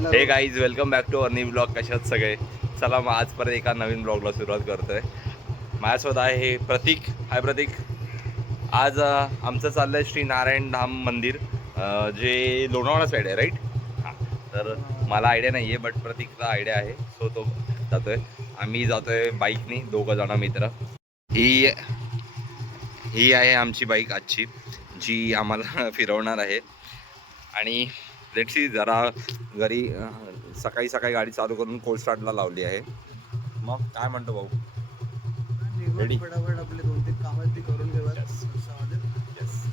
हे guys, welcome back to अर्नी blog. कशात सगळे? चला मग आज परत एका नवीन ब्लॉगला सुरुवात करतोय. माझ्यासोबत आहे हे प्रतीक. हाय प्रतीक. आज आमचं चाललंय श्री नारायण धाम मंदिर, जे लोणावळा साईड आहे, राईट? हां. तर मला आयडिया नाही आहे, बट प्रतीकला आयडिया आहे, सो तो जातोय. आम्ही जातोय बाईकनी, 2 जण मित्र. ही ही आहे आमची बाईक आजची, जी आम्हाला फिरवणार आहे. आणि लेट्स सी, जरा घरी सकाळी सकाळी गाडी चालू करून कोल्ड स्टार्टला लावली आहे. मग काय म्हणतो भाऊ? रेडी? फटाफट आपले 2-3 कामं ती करून घेऊयात. येस.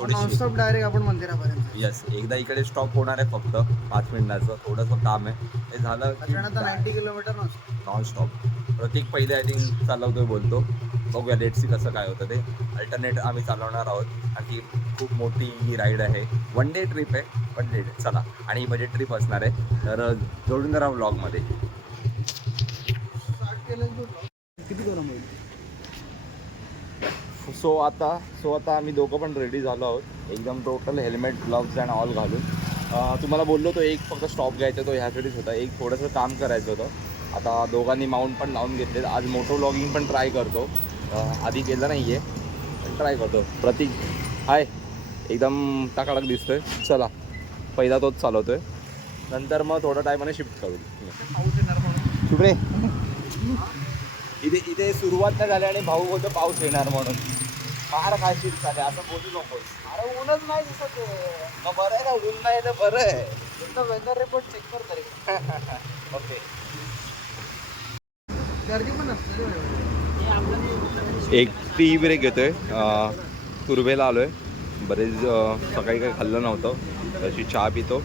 नॉनस्टॉप डायरेक्ट आपण मंदिरापर्यंत. येस, एकदा इकडे स्टॉप होणार आहे फक्त 5 मिनिटाचं, थोडंसं काम आहे, ते झालं की आता 90 किलोमीटर नॉन स्टॉप. प्रत्येक पहिले आय थिंक चालवतोय बोलतो. बघूया लेट्स सी कसं काय होतं ते. अल्टरनेट आम्ही चालवणार आहोत, कारण की खूप मोठी राईड आहे. 1 डे ट्रिप आहे, 1 डे चला. आणि ही बजेट ट्रिप असणार आहे, तर जोडून राहा व्लॉगमध्ये. स्टार्ट केलं किती गरम होईल? सो आता आम्ही दोघं पण रेडी झालो आहोत, एकदम total helmet, gloves and all घालून. तुम्हाला बोललो तो एक फक्त स्टॉप घ्यायचा, तो ह्यासाठीच होता. एक थोडंसं काम करायचं होतं. आता दोघांनी माउंट पण लावून घेतले. आज मोटो व्लॉगिंग पण ट्राय करतो. आधी केलं नाही आहे, पण ट्राय करतो. प्रतीक हाय, एकदम टाकाटक दिसतोय. चला, पहिला तोच चालवतोय, नंतर मग थोड्या टायमाने शिफ्ट करू. पाऊस येणार म्हणून. शुभ्रे, इथे सुरुवात नाही झाली आणि भाऊ बोलतो पाऊस येणार म्हणून. फार खायची झाले, असं बोलू नकोस. अरे ऊनच नाही दिसत. मग बरं आहे ना, ऊन नाही तर बरं आहे. तुमचं वेदर रिपोर्ट चेक कर तरी. ओके. गर्दी पण असते. एक टी ब्रेक घेतोय. तुर्भेला आलोय. बरेच सकाळी काही खाल्लं नव्हतं, तशी चहा पितो.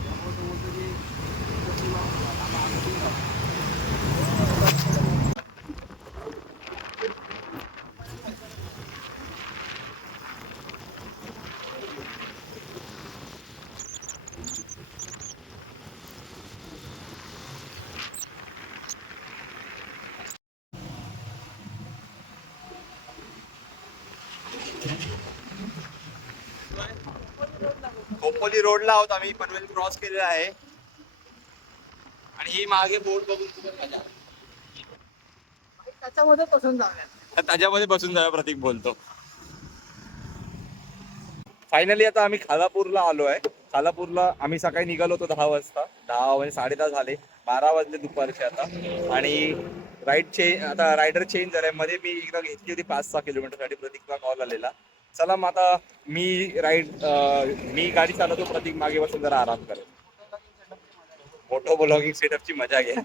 खोपोली रोडला आहोत आम्ही, पनवेल क्रॉस केलेला आहे. आणि ही मागे बोर्ड बघून तुझं मजा. त्याच्यामध्ये पसंत जाऊया. त्याच्यामध्ये बसून जाऊया, प्रतीक बोलतो. फायनली आता आम्ही खालापूरला आलो आहे. खालापूरला आम्ही सकाळी निघालो होतो 10 वाजता. 10 म्हणजे 10:30 झाले, 12 वाजले दुपारचे आता. आणि आता रायडर चेंज झालाय. मध्ये मी एकदा घेतली होती 5-6 किलोमीटरसाठी, प्रतीकला कॉल आलेला. चला मग आता मी गाडी चालवतो, प्रतीक मागे बसून जरा आराम करेल. मोटो ब्लॉगिंग सेटअपची मजा घ्या.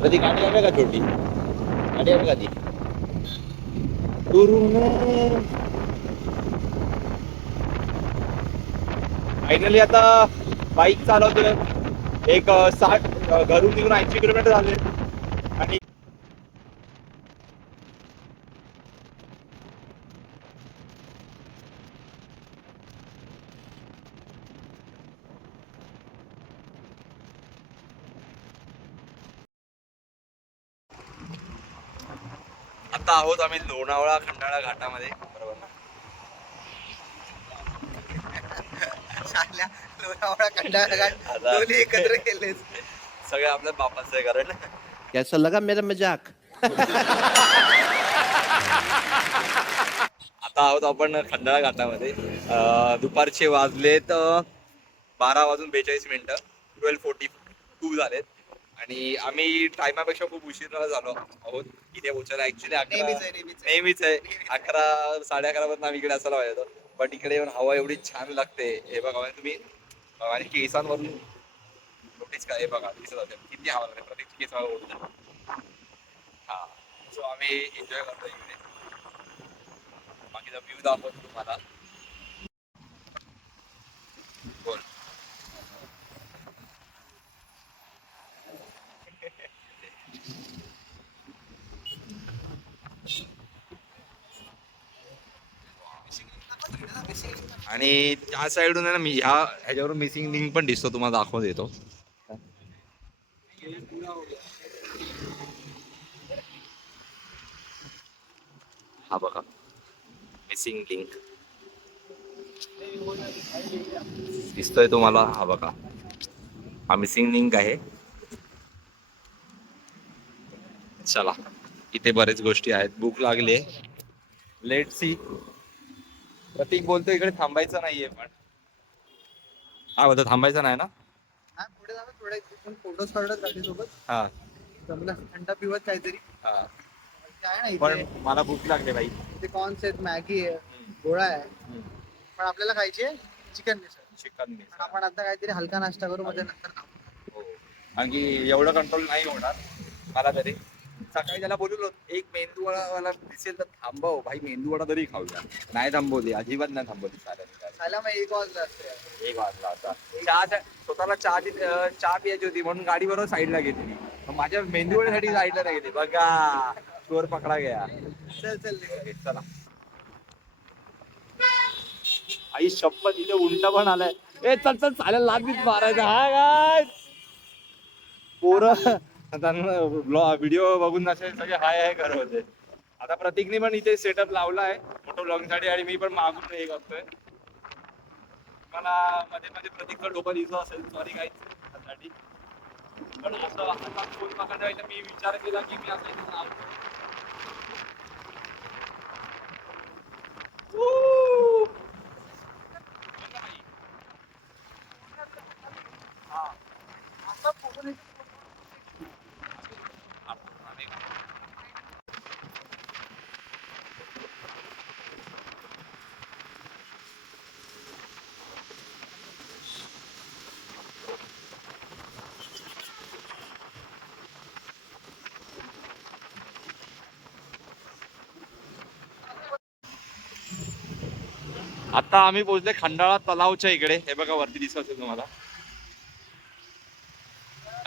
प्रतीक गाडी आहे का छोटी? गाडी आहे का ती? फायनली आता बाईक चालवतोय. एक 60 घरून निघून 80 किलोमीटर झाले. आणि आता आहोत आम्ही लोणावळा खंडाळा घाटामध्ये, बरोबर ना? लोणावळा खंडाळा घाट दोन्ही एकत्र केले. सगळं आपल्या बापाचं आहे, कारण कैसा लगा मेरा मजाक? आता आहोत आपण खंडाळा घाटामध्ये. दुपारचे वाजलेत 12:42 12:42 झालेत. आणि आम्ही टायमापेक्षा खूप उशिरा झालो आहोत इथे पोहोचायला. ऍक्च्युली 11 नेहमीच आहे. 11 साडे 11 पर्यंत आम्ही इकडे असायला पाहिजे होतं. बट इकडे येऊन हवा एवढी छान लागते. हे बघा, म्हणजे तुम्ही आणि केसांवरून नोटीस का, हे बघा दिसत असेल किती हवा लागते, प्रत्येक केसावर ओढतात. हा, सो आम्ही एन्जॉय करतो इकडे. बाकीचा व्ह्यू दाखवतो तुम्हाला. बोल. आणि त्या साईडून आहे ना मी ह्याच्यावरून मिसिंग लिंक पण दिसतो, तुम्हाला दाखवून देतो. हा बघा मिसिंग लिंक दिसतोय तुम्हाला, हा बघा हा मिसिंग लिंक आहे. चला इथे बरेच गोष्टी आहेत, भूक लागली. Let see. प्रतीक बोलतो इकडे थांबायचं नाहीये, पण हा बोलतो थांबायचं नाही ना. हा पुढे जाऊ थोडे फोटोज काढत गाडीसोबत. हा जमलं थंड पिवत काहीतरी हा काय नाही पण इथे. मला भूक लागली बाई. ते कॉर्न्स आहेत, मॅगी आहे, गोळा आहे, पण आपल्याला खायची आहे चिकन मिसळ. चिकन पण आपण आता काहीतरी हलका नाश्ता करू, मध्ये नंतर खाऊ. हो, आणखी एवढं कंट्रोल नाही होणार मला तरी. सकाळी त्याला बोललो एक मेंदूवडावाला दिसेल तर थांबव भाई, मेंदूवडा तरी खाऊया. नाही थांबवली, अजिबात नाही थांबवली. खायला मग एक वाजला असतं. एक वाजला होता. स्वतःला चहा प्यायची होती म्हणून गाडी बरोबर साईडला घेतली. मग माझ्या मेंदूवड्यासाठी साईडला नाही घेतली. बघा चोर पकडा गया. चल चल निघ. चला. आई शपथ इथे उंट पण आलाय. ए चल चल चालेल, लागलीच मारायचं. हा काय पोरं त्यांना व्हिडिओ बघून असे सगळे हाय हाय करत होते. आता प्रतीकने पण इथे सेटअप लावला आहे मोठं ब्लॉगिंग साठी, आणि मी पण मागून हे करतोय. मला मध्ये मध्ये प्रतीकचं डोकं दिसलं असेल, सॉरी गाईज त्यासाठी. पण असं आता फोन पकडण्याचा मी विचार केला की मी असं इथे लावतो. आता आम्ही पोहोचले खंडाळा तलावच्या इकडे. हे बघा वरती दिसत असेल तुम्हाला.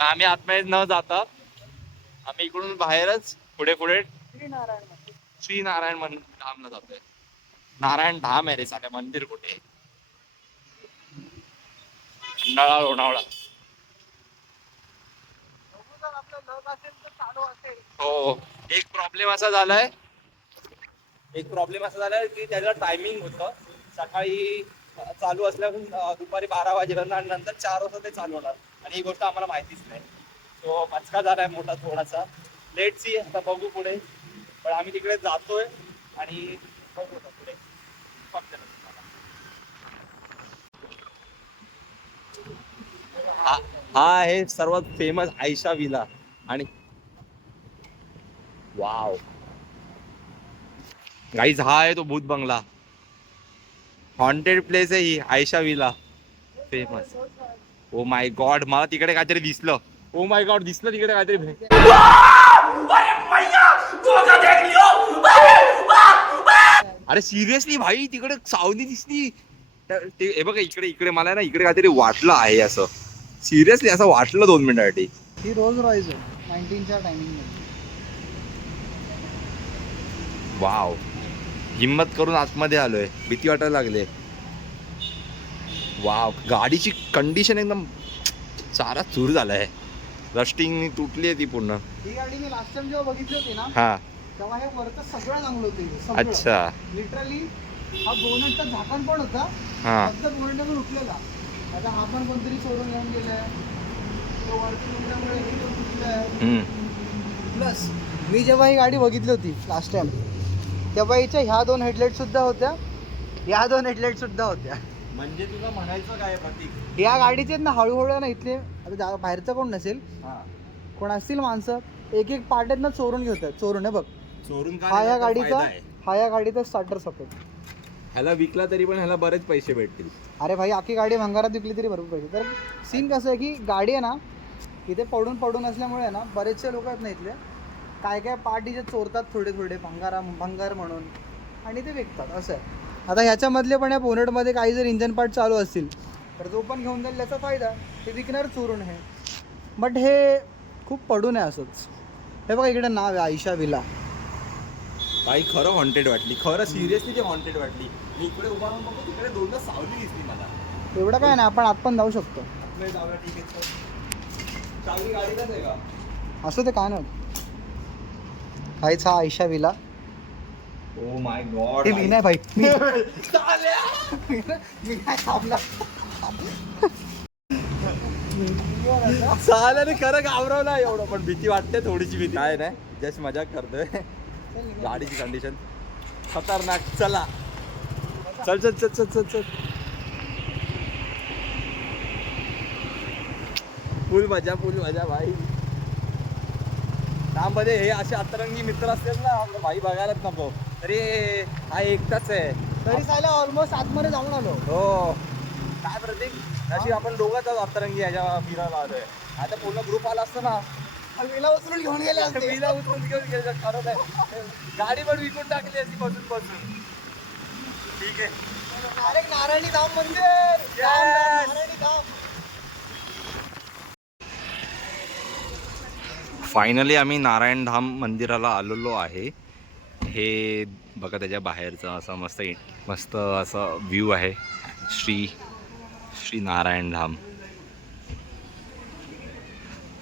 आम्ही आतमध्ये न जाता आम्ही इकडून बाहेरच पुढे पुढे श्री नारायण धामला जातोय. नारायण धाम आहे रे साध्या, मंदिर कुठे. खंडाळा लोणावळा. हो, एक प्रॉब्लेम असा झालाय की त्याला टायमिंग होतं. सकाळी चालू असल्यापासून दुपारी 12 वाजेपर्यंत, आणि नंतर 4 वाजता ते चालू होणार, आणि ही गोष्ट आम्हाला माहितीच नाही. तो मचका झालाय मोठा थोडासा. लेट सी, आता बघू पुढे. पण आम्ही तिकडे जातोय आणि बघू पुढे. हा आहे सर्वात फेमस आयशा विला. आणि वाव गाईज, हा आहे तो भूत बंगला. हॉन्टेड प्लेस आहे ही Ayesha villa, famous. Oh my God, मला तिकडे काहीतरी दिसलं. ओ माय गॉड, दिसलं तिकडे काहीतरी. अरे सिरियसली भाई, तिकडे सावली दिसली. हे बघा इकडे इकडे मला ना इकडे काहीतरी वाटलं आहे असं. सिरियसली असं वाटलं 2 मिनिटासाठी. ही रोज रॉयस आहे 19च्या टायमिंग मध्ये. वाव, हिम्मत करून आतमध्ये आलोय, भीती वाटायला लागले. वाव, गाडीची कंडिशन एकदम चारा चूर झालाय. रस्टिंग तुटली आहे ती पूर्ण. ही गाडी मी लास्ट टाइम जेव्हा बघितली होती ना, हा तेव्हा हे वरचं सगळं चांगलं होतं. अच्छा. लिटरली हा बोनटचा झाकण पण होता, हा फक्त बोनट पण उठलेला. आता हा पण कोणतरी चोरून घेऊन गेलाय. तो वरती उठल्यामुळे हे पण तुटलंय. प्लस मी जेव्हा ही गाडी बघितली होती लास्ट टाइम, तेव्हा हिच्या ह्या 2 हेडलाईट सुद्धा होत्या, या 2 हेडलाईट सुद्धा होत्या. म्हणजे तुला म्हणायचं काय प्रतीक, या गाडीचे ना हळूहळू ना इथले, आता बाहेरचं कोण नसेल, कोण असतील माणसं, एक एक पार्ट आहेत ना चोरून घेतात. चोरून आहे बघ. चोरून हा या गाडीचा स्टार्टर सपोर्ट. ह्याला विकला तरी पण ह्याला बरेच पैसे भेटतील. अरे भाई, आखी गाडी भंगारात विकली तरी भरपूर पैसे. तर सीन कसं आहे की गाडी आहे ना इथे पडून असल्यामुळे ना बरेचसे लोक आहेत ना इथले, काय काय पार्टीचे चोरतात थोडे थोडे भंगार म्हणून, आणि ते विकतात असं आहे. आता ह्याच्यामधले पण या बोनेटमध्ये काही जर इंजन पार्ट चालू असतील तर जो पण घेऊन जाईल त्याचा फायदा, ते विकणार चोरून हे. बट हे खूप पडून आहे असंच. हे बघा इकडे नाव आहे आयशा विला. बाई खरं हॉन्टेड वाटली, खरं सिरियसली जे हॉन्टेड वाटली. मी इकडे उभा राहून बघतो, तिकडे दोनदा सावली दिसली मला. एवढं काय ना, आपण आत पण जाऊ शकतो. आपल्या जाऊया, ठीक आहे चल. चावी गाडीलाच आहे का? असं ते काय नाही. काहीच हा Ayesha villa. O my God. हे विनय भाई. विनय थांबला. चालेल खरं घाबरवला एवढं, पण भीती वाटते थोडीशी. भीती काय नाही, जस्ट मजाक करतोय. गाडीची कंडिशन खतरनाक. चला चल चल चल चल चल चल. फुल मजा भाई. त्यामध्ये हे असे अतरंगी मित्र असतील ना, आपलं भाई बघायलाच नको. तरी हा एकटाच आहे. तरी चालेल, ऑलमोस्ट आतमध्ये जाऊन आलो. हो काय प्रतीक, अशी आपण दोघंच अतरंगी ह्याच्या फिरायला आलोय. आता पूर्ण ग्रुप आला असतो ना, विला उचलून घेऊन गेले असते. विला उतरून घेऊन गेलं. खरं आहे, गाडी पण विकून टाकली असती बसून. ठीक आहे. अरे नारायणी धाम मंदिर. नारायणी धाम. फायनली आम्ही नारायण धाम मंदिराला आलेलो आहे. हे बघा त्याच्या बाहेरचं असं मस्त असं व्ह्यू आहे. श्री नारायण धाम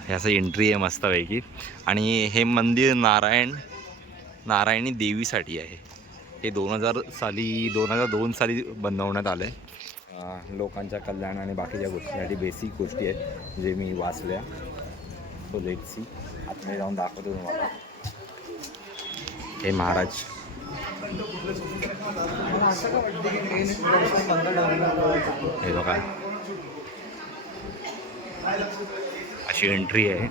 हे असं एंट्री आहे मस्तपैकी. आणि हे मंदिर नारायणी देवीसाठी आहे. हे 2002 साली बनवण्यात आलं आहे. लोकांच्या कल्याण आणि बाकीच्या गोष्टीसाठी बेसिक गोष्टी आहेत जे मी वाचल्या. So let's see. आतमध्ये जाऊन दाखवतो तुम्हाला. हे महाराज. हे बघा अशी एंट्री आहे.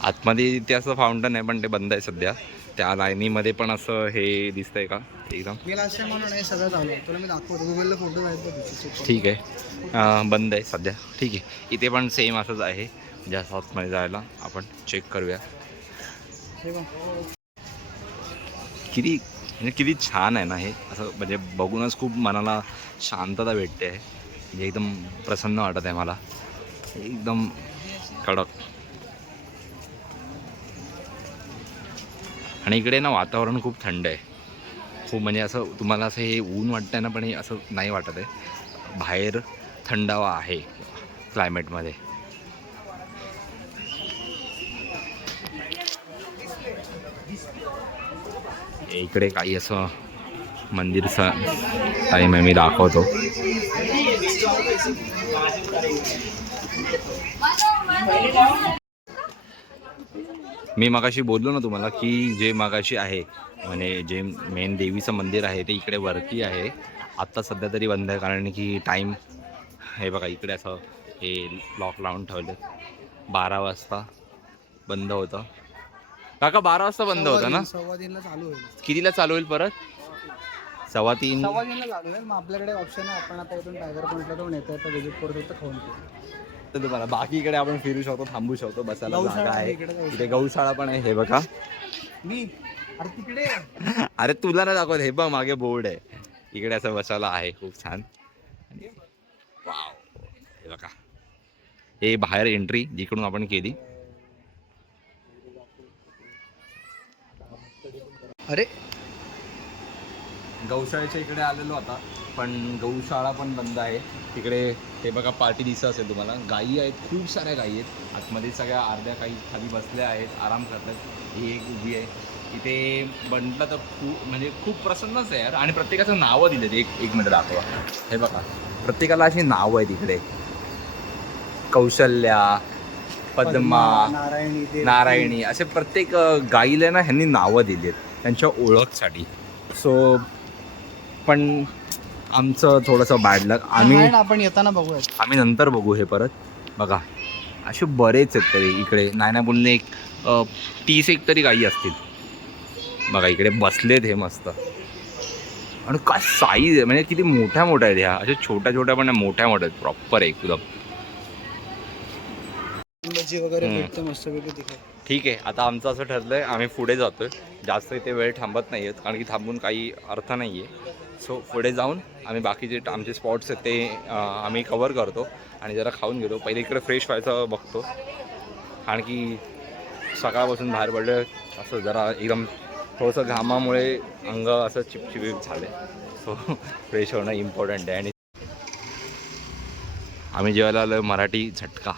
आतमध्ये ते असं फाउंटन आहे, पण ते बंद आहे सध्या. त्या लाईनीमध्ये पण असं हे दिसतंय का एकदम. मी लास्ट टाइम म्हणून हे सगळं चालू आहे. तुला मी दाखवतो, गुगलला फोटो आहेत. ठीक आहे. बंद आहे सध्या. ठीक आहे. इथे पण सेम असंच आहे. ज्या साऊथमध्ये जायला आपण चेक करूया. किती छान आहे ना हे. असं म्हणजे बघूनच खूप मनाला शांतता भेटते आहे. म्हणजे एकदम प्रसन्न वाटत आहे मला. एकदम कडक. आणि इकडे ना वातावरण खूप थंड आहे. खूप म्हणजे असं तुम्हाला असं हे ऊन वाटतंय ना, पण हे असं नाही वाटत आहे. बाहेर थंडावा आहे क्लायमेटमध्ये. इकडे काही असं मंदिरचा टाईम आहे, मी दाखवतो. मी मगाशी बोललो ना तुम्हाला की जे मगाशी आहे म्हणजे जे मेन देवीचं मंदिर आहे ते इकडे वरती आहे. आत्ता सध्या तरी बंद आहे, कारण की टाईम हे बघा इकडे असं हे लॉक लावून ठेवलं. 12 वाजता बंद होतं. काका 12 वाजता बंद होतं ना? 3:15 चालू होईल. कितीला चालू होईल परत? 3:15. 3:15 चालू होईल. मग आपल्याकडे ऑप्शन आहे, आपण आता इथून टायगर पॉईंटला जाऊन येतो, तर व्हिजिट करू शकतो, खाऊन पिऊ. तुम्हाला बाकी इकडे आपण फिरू शकतो, थांबू शकतो, बसायला गौशाळा जागा आहे. इकडे गौशाळा. इथे गौशाळा पण आहे. हे बघा. मी अरे तिकडे अरे तुला नाही दाखवत, हे बघ मागे बोर्ड आहे. इकडे असं बसायला आहे खूप छान. वाव. हे बघा हे बाहेर एंट्री जिकडून आपण केली. अरे गौशाळेच्या इकडे आलेलो आता, पण गौशाळा पण बंद आहे. तिकडे हे बघा पार्टी दिसत असेल तुम्हाला. गायी आहेत, खूप साऱ्या गायी आहेत आतमध्ये. सगळ्या अर्ध्या काही खाली बसल्या आहेत, आराम करतात. ही एक उभी आहे इथे. म्हटलं तर खूप प्रसन्नच आहे यार. आणि प्रत्येकाचं नावं दिलेत. एक मिनिट दाखवा. हे बघा प्रत्येकाला अशी नावं आहेत इकडे. कौशल्या, पद्मा, नारायणी असे प्रत्येक गाईला ना ह्यांनी नावं दिली आहेत त्यांच्या ओळखसाठी. सो पण आमचं थोडंसं बॅड लक. आपण येताना बघूया. आम्ही नंतर बघू हे परत. बघा असे बरेच आहेत तरी इकडे. नाही बोलणे एक 30 एक तरी गाई असतील. बघा इकडे बसलेत हे मस्त. आणि काय साईज आहे, म्हणजे किती मोठ्या आहेत ह्या. अशा छोट्या पण मोठ्या आहेत प्रॉपर एकदम. वगैरे भेटते मस्तपैकी तिथे. ठीक आहे. आता आमचं असं ठरलंय आम्ही पुढे जातोय. जास्त इथे वेळ थांबत नाही आहेत, कारण की थांबून काही अर्थ नाही आहे. सो पुढे जाऊन आम्ही बाकीचे आमचे स्पॉट्स आहेत ते आम्ही कवर करतो आणि जरा खाऊन घेतो. पहिले इकडे फ्रेश व्हायचं बघतो, कारण की सकाळपासून बाहेर पडले असं जरा एकदम थोडंसं घामामुळे अंग असं चिपचिपीत झाले. सो फ्रेश होणं इम्पॉर्टंट आहे. आणि आम्ही जेवायला आलो मराठी झटका.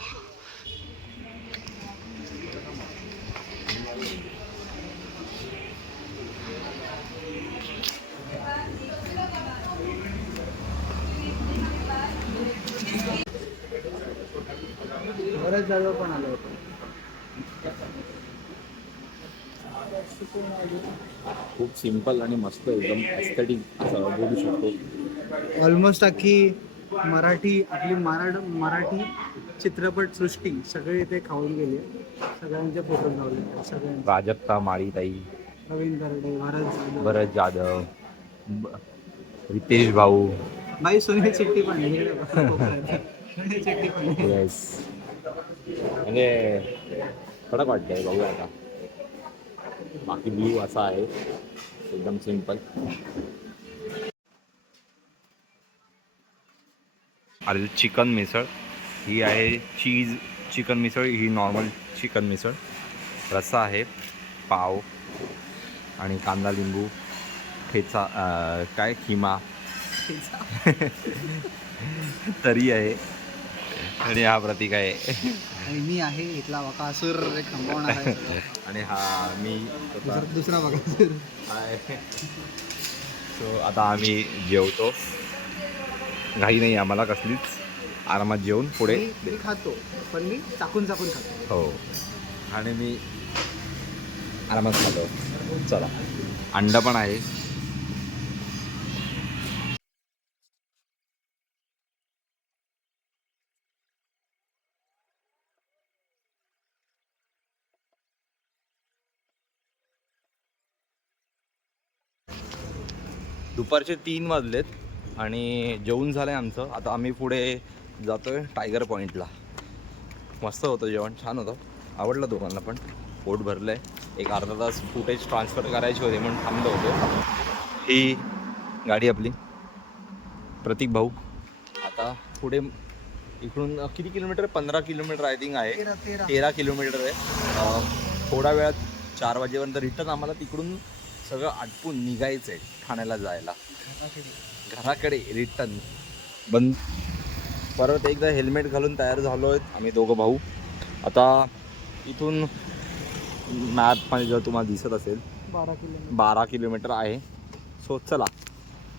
बऱ्याच जागा पण आलो होतो. खूप सिम्पल आणि मस्त एकदम एस्थेटिक असं बोलू शकतो. ऑलमोस्ट अख्खी मराठी आपली मराठी चित्रपट सृष्टी सगळे इथे खाऊन गेले. सगळ्यांचे फोटो लावले. सगळ्यांचे प्राजक्ता माळीताई, नवीन करडे, भरत जाधव, रितेश भाऊ, भाई सुनील शेट्टी पण आहे. सुनील शेट्टी पण आहे. येस. म्हणजे कडक वाटतंय बघूया आता. बाकी व्ह्यू असा आहे एकदम सिम्पल. अरे चिकन मिसळ ही आहे, चीज चिकन मिसळ ही नॉर्मल चिकन मिसळ. रस्सा आहे, पाव आणि कांदा लिंबू, ठेचा, काय खिमा तरी आहे. आणि हा प्रतीक आहे. आणि मी आहे इथला बकासूर थांबवणार आहे. आणि हा मी दुसरा बकासूर आहे. सो आता आम्ही जेवतो. घाई नाही आम्हाला कसलीच, आरामात जेवून पुढे. मी खातो पण मी चाकून खातो. हो, आणि मी आरामात खातो. चला, अंडा पण आहे. दुपारचे 3 वाजलेत आणि जेवण झालं आहे आमचं. आता आम्ही पुढे जातो आहे टायगर पॉईंटला. मस्त होतं जेवण, छान होतं, आवडलं दोघांना पण. पोट भरलं आहे. एक अर्धा तास फुटेज ट्रान्सफर करायची होती म्हणून थांबलो होतो. ही गाडी आपली प्रतीक भाऊ. आता पुढे इकडून किती किलोमीटर, 15 किलोमीटर आय थिंक आहे. 13 किलोमीटर आहे. थोड्या वेळात 4 वाजेपर्यंत रिटर्न आम्हाला तिकडून सगळं आटपून निघायचं आहे ठाण्याला जायला, घराकडे रिटर्न. बंद परत एकदा हेल्मेट घालून तयार झालो आहेत आम्ही दोघं भाऊ. आता इथून मॅपमध्ये जर तुम्हाला दिसत असेल 12 किलोमीटर आहे. सो चला,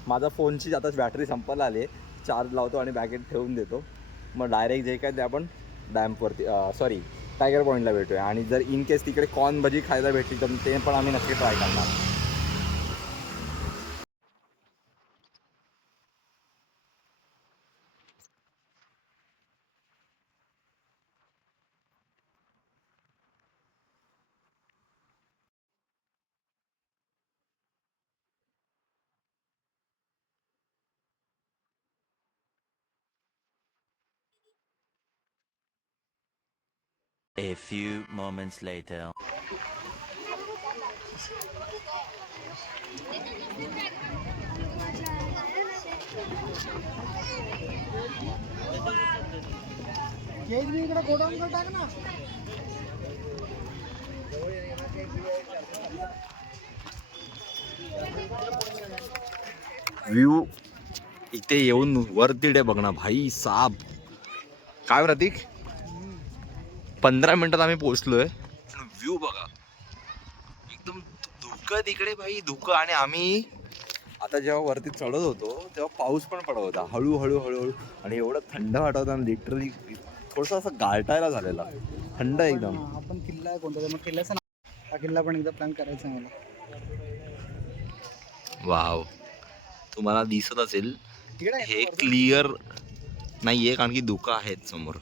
माझा फोनची आता बॅटरी संपायला आली आहे. चार्ज लावतो आणि बॅगेत ठेवून देतो. मग डायरेक्ट जे काय ते आपण डॅम्पवरती, सॉरी टायगर पॉईंटला भेटूया. आणि जर इन केस तिकडे कॉर्न भजी खायला भेटली तर ते पण आम्ही नक्की ट्राय करणार. A few moments later. इकडे गोडाऊन टाक ना. व्ह्यू इथे येऊन वरती डे बघ ना भाई साब. काय प्रतीक, 15 मिनिटात आम्ही पोहोचलोय. व्ह्यू बघा, एकदम धुकं तिकडे भाई, धुकं. आणि आम्ही आता जेव्हा वरती चढत होतो तेव्हा पाऊस पण पडत होता हळूहळू हळूहळू. आणि एवढं थंड वाटत होतं, लिटरली थोडंसं असं गारठायला झालेला, थंड एकदम. आपण किल्ला आहे कोणता, मग किल्ल्याचा हा किल्ला पण एकदा प्लॅन करायचा आहे मला. वाव, तुम्हाला दिसत असेल तिकडे हे क्लिअर नाहीये कारण की धुकं आहेत समोर.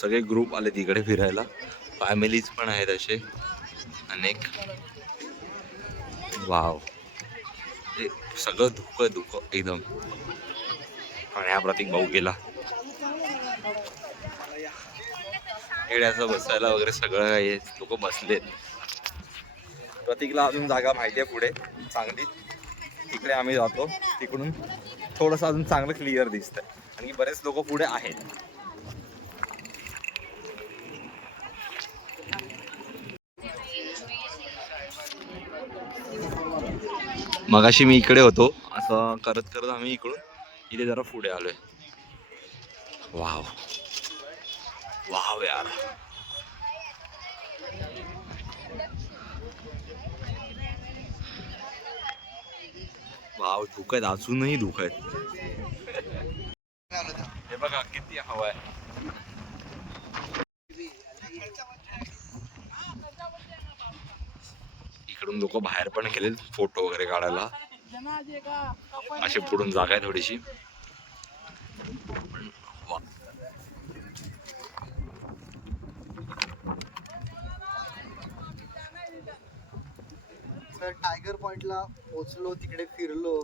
सगळे ग्रुप आले तिकडे फिरायला, फॅमिलीज पण आहेत असे अनेक. वाव, हे सगळं धुकं एकदम. आणि हा प्रतीक भाऊ गेला. खेड्याचं बसायला वगैरे सगळं काही लोक बसलेत. प्रतीकला अजून जागा माहिती आहे पुढे चांगली. तिकडे आम्ही जातो. तिकडून थोडंसं अजून चांगलं क्लिअर दिसतंय आणि बरेच लोक पुढे आहेत. मगाशी मी इकडे होतो, असं करत करत आम्ही इकडून इथे जरा पुढे आलोय. वाव वाव यार, वाव. धुक आहेत, अजूनही धुक आहेत. हे बघा किती हवा आहे. इकडून लोक बाहेर पण गेले फोटो वगैरे काढायला. अशी पुढून जागा आहे थोडीशी. वा. तर टायगर पॉइंटला पोचलो, तिकडे फिरलो.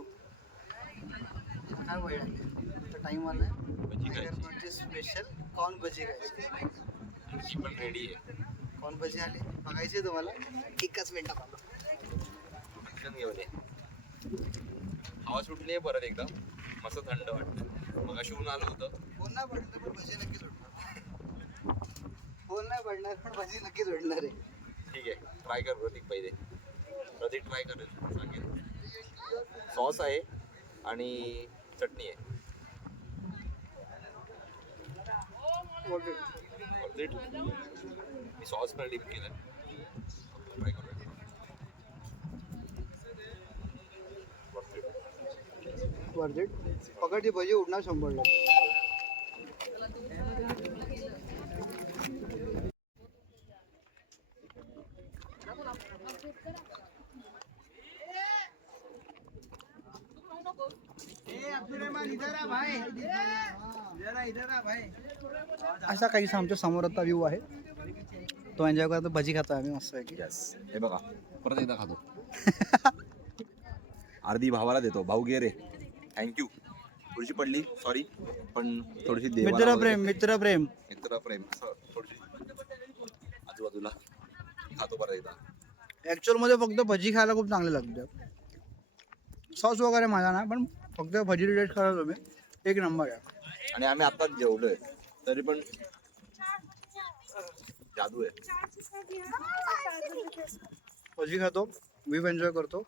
काय वेळ आहे, टाइम आलाय. टायगर पॉइंटचे स्पेशल कॉर्न भजी खायची. आणखी पण रेडी आहे. कॉर्न भजी आली, बघायची तुम्हाला एकच मिनिटात आलो. घेऊन ये. हवा सुटली आहे परत एकदा, मस्त थंड वाटतं. मग ऊन आलं होतं. फोन नाही पडणार पण भजी नक्की सोडणार. फोन नाही पडणार पण भजी नक्की सोडणार आहे. ठीक आहे, ट्राय कर प्रतीक. पहिले प्रतीक ट्राय करेल, सांगेल. सॉस आहे आणि चटणी आहे. मी सॉस पण डिप केलं. ट्राय करूया. वर्जिट पकडची भजी उडणार 100. असा काहीसा आमच्या समोर आता व्ह्यू आहे. तो एन्जॉय करतो, भजी खातो आम्ही मस्त पैकी. यस, हे बघा परत एकदा खातो. अर्धी भावाला देतो. भाऊ घे रे. थँक्यू. थोडीशी पडली, सॉरी, पण थोडीशी मित्रप्रेम मित्रप्रेम मित्रप्रेम असं थोडीशी आजूबाजूला खातो परत एकदा. ऍक्च्युअल मध्ये फक्त भजी खायला खूप चांगले लागते. सॉस वगैरे माझा ना, पण फक्त भजी टेस्ट करा तुम्ही, एक नंबर आहे. आणि आम्ही आता जेवलोय तरी पण जादू आहे. भजी खातो, व्ह्यू एन्जॉय करतो.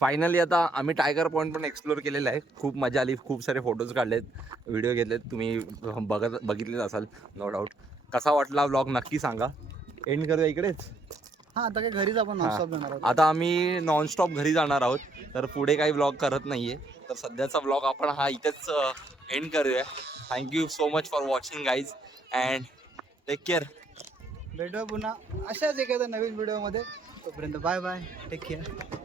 फायनली आता आम्ही टायगर पॉईंट पण एक्सप्लोर केलेला आहे. खूप मजा आली, खूप सारे फोटोज काढलेत, व्हिडिओ घेतलेत. तुम्ही बघितलेच असाल नो डाऊट. कसा वाटला व्लॉग नक्की सांगा. एंड करूया इकडेच. हा, आता काय घरीच आपण नॉनस्टॉप जाणार आहोत. आता आम्ही नॉनस्टॉप घरी जाणार आहोत, तर पुढे काही व्लॉग करत नाहीये. तर सध्याचा व्लॉग आपण हा इथेच एंड करूया. Thank you so much for watching guys and take care. भेटूया पुन्हा अशाच एखाद्या नवीन व्हिडिओमध्ये. तोपर्यंत बाय बाय, टेक केअर,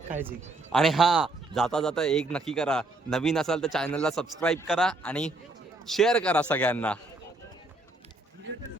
काळजी. आणि हां, जाता जाता एक नक्की करा, नवीन असाल तर चॅनलला सबस्क्राईब करा आणि शेअर करा सगळ्यांना.